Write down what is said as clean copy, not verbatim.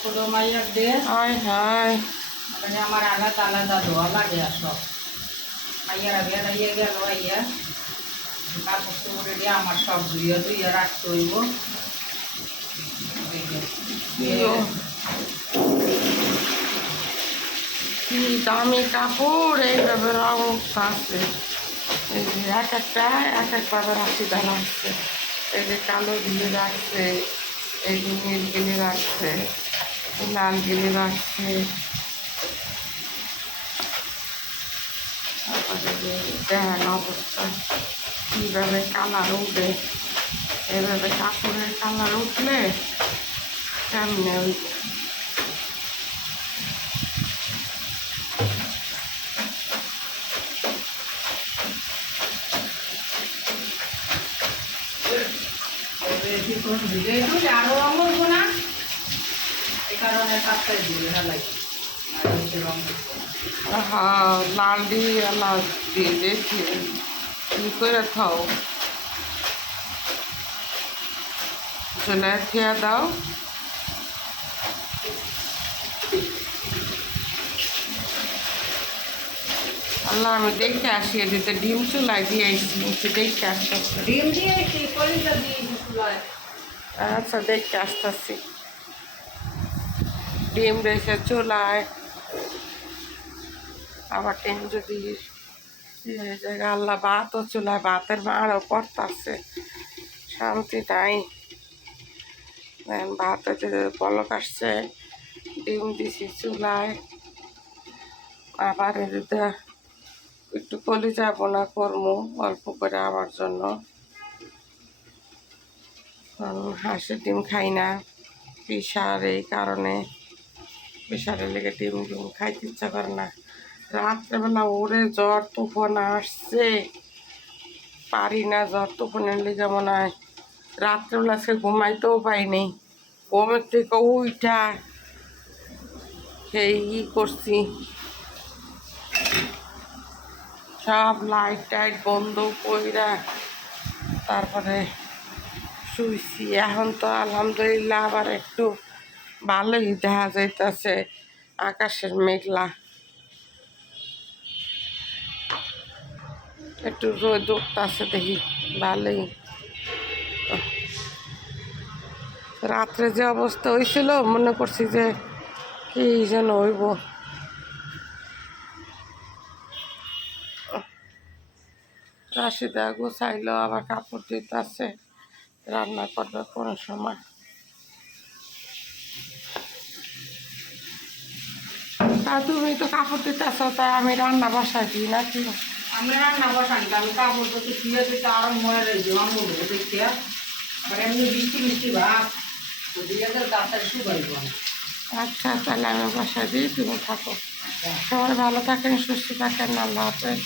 ছোট মাইয়ার দিয়ে হায় হায় মানে আমার আলাদা আলাদা ধোয়া লাগে আর সব মাইয়ারা বেড়াইয়ে গেল আইয়া কাপড় চোপড়ে দিয়ে আমার সব ধুইয়া ধুইয়া রাখতে হইব। কি দামি কাপড় এইভাবে রং উঠতে এই যে এক একটা এক একভাবে রাখি দেওয়া হচ্ছে। এই যে কালো গিলে রাখছে, এই যে নীল গিলে রাখছে, লাল গিলে রাখছে, তারপরে যে দেখেন অবস্থা কীভাবে কালার উঠে। এভাবে কাপড়ের কালার উঠলে কেমনে ওই আরো রঙ হইব না, এই কারণে কাজটাই দিয়ে ফেলাই রঙ। হ্যাঁ লাল দিয়ে লাল দিয়ে দেখি কি করে খাও চলে খেয়ে দাও। আল্লাহ আমি দেখে আসি এদিকে ডিম চুলাই দিয়ে আসছি দেখে আসতেছি। ডিম দিয়েছি কলিজা দিয়েছি চুলায়। আচ্ছা দেখে আসতেছি ডিম রেখে চুলায় আবার ডিম যদি জায়গায় আল্লাহ ভাতও চুলায় ভাতের মারও পড়তেছে শান্তি নাই। ভাতে যে পলক আসছে ডিম দিছি চুলায় আবার এদিকে একটু কলিজা বোনা করবো অল্প করে আমার জন্য, হাঁসের ডিম খাই না প্রেশার, এই কারণে প্রেশারের লেগে ডিম ডিম খাইতে ইচ্ছা করে না। রাত্রেবেলা ওরে জ্বর তুফান আসছে পারি না, জ্বর তুফানের লেগে মনে হয় রাত্রেবেলা সে ঘুমাইতেও পাইনি, ঘুমের থেকে উইঠা সেই করছি সব লাইট টাইট বন্ধ কইরা তারপরে শুইছি। এখন তো আলহামদুলিল্লাহ আবার একটু ভালোই দেখা যাইতেছে আকাশের মেঘলা, একটু রোদ উঠতেছে দেখি ভালোই। রাত্রে যে অবস্থা হয়েছিল মনে করছি যে কি যেন হইব। রাশিদা গুছাইলো আবার কাপড় দিতেছে, রান্না করবে কোনো সময়। তা তুমি তো কাপড় দিতেছ তাই আমি রান্না বসাই দিই নাকি? আমি রান্না বসানি, আমি কাপড় তো শুয়ে দিতে আরো মনে রয়েছে আমার দেখিয়া আবার এমনি বৃষ্টি মিষ্টি ভাত দিয়ে তো তাড়াতাড়ি শুকাইব। আচ্ছা তাহলে আমি বসাই দিই, তুমি থাকো। সবাই ভালো থাকেন, সুস্থ থাকেন, আল্লাহ হাফেজ।